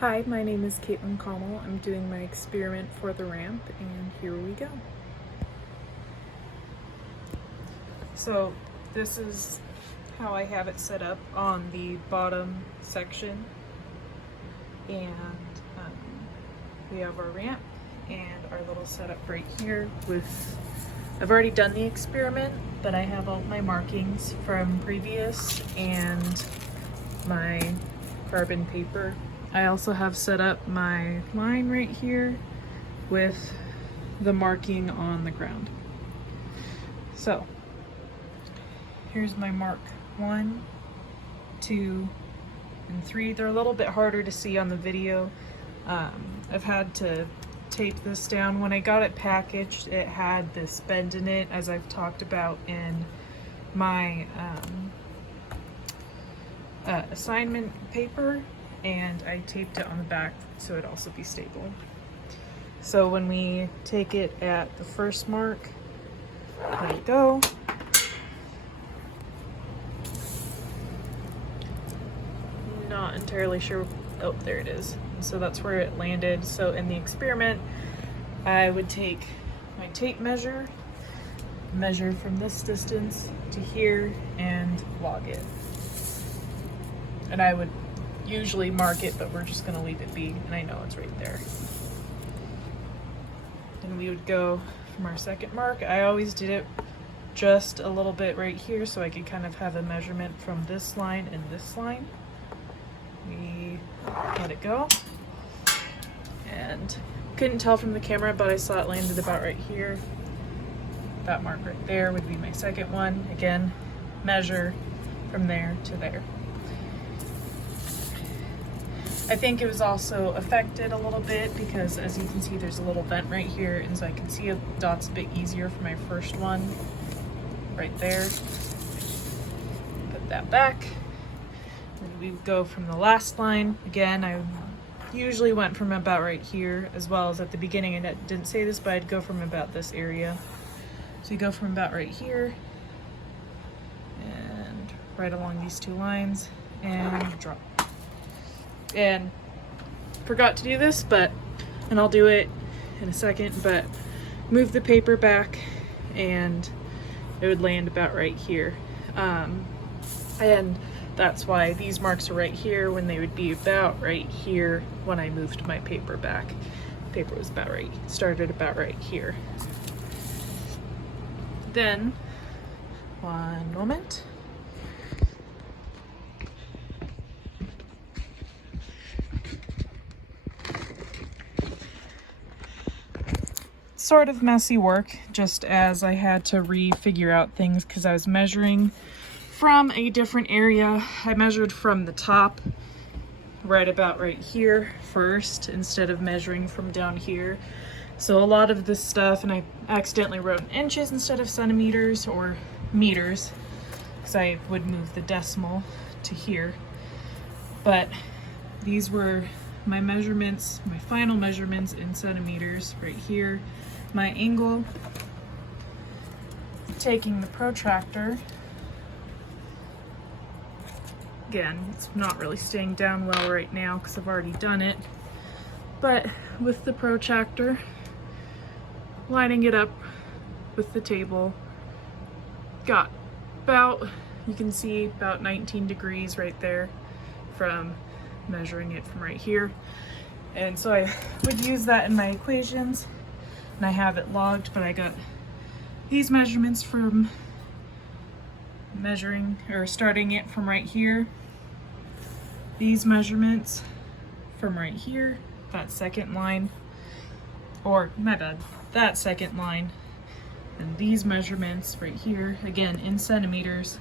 Hi, my name is Caitlin Connell. I'm doing my experiment for the ramp, and here we go. So this is how I have it set up on the bottom section, and we have our ramp and our little setup right here with, I've already done the experiment, but I have all my markings from previous and my carbon paper. I also have set up my line right here with the marking on the ground. So here's my mark 1, 2, and 3. They're a little bit harder to see on the video. I've had to tape this down. When I got it packaged, it had this bend in it, as I've talked about in my assignment paper, and I taped it on the back so it'd also be stable. So when we take it at the first mark, let it go. Not entirely sure. Oh, there it is. So that's where it landed. So in the experiment, I would take my tape measure from this distance to here and log it. And I would usually mark it, but we're just gonna leave it be, and I know it's right there. Then we would go from our second mark. I always did it just a little bit right here so I could kind of have a measurement from this line and this line. We let it go, and couldn't tell from the camera, but I saw it landed about right here. That mark right there would be my second one. Again, measure from there to there. I think it was also affected a little bit because, as you can see, there's a little vent right here, and so I can see the dots a bit easier for my first one right there. Put that back. Then we would go from the last line. Again, I usually went from about right here, as well as at the beginning. I didn't say this, but I'd go from about this area. So you go from about right here and right along these two lines and drop. And forgot to do this, and I'll do it in a second, but move the paper back and it would land about right here. And that's why these marks are right here when they would be about right here when I moved my paper back. The paper was about right, started about right here. Then, one moment. Sort of messy work, just as I had to refigure out things because I was measuring from a different area. I measured from the top right about right here first instead of measuring from down here. So a lot of this stuff, and I accidentally wrote in inches instead of centimeters or meters because I would move the decimal to here. But these were my measurements, my final measurements in centimeters right here. My angle, taking the protractor, again, it's not really staying down well right now because I've already done it, but with the protractor, lining it up with the table, got about, you can see about 19 degrees right there from measuring it from right here. And so I would use that in my equations, and I have it logged, but I got these measurements from measuring or starting it from right here. These measurements from right here, that second line, or my bad, that second line, and these measurements right here, again in centimeters,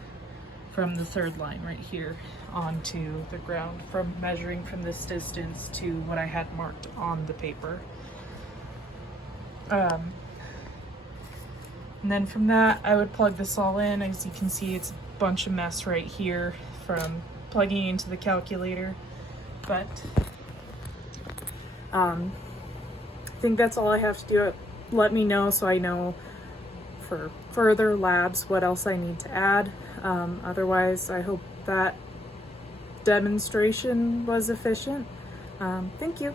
from the third line right here onto the ground, from measuring from this distance to what I had marked on the paper. And then from that, I would plug this all in. As you can see, it's a bunch of mess right here from plugging into the calculator. But I think that's all I have to do. Let me know so I know for further labs what else I need to add. Otherwise, I hope that demonstration was efficient. Thank you.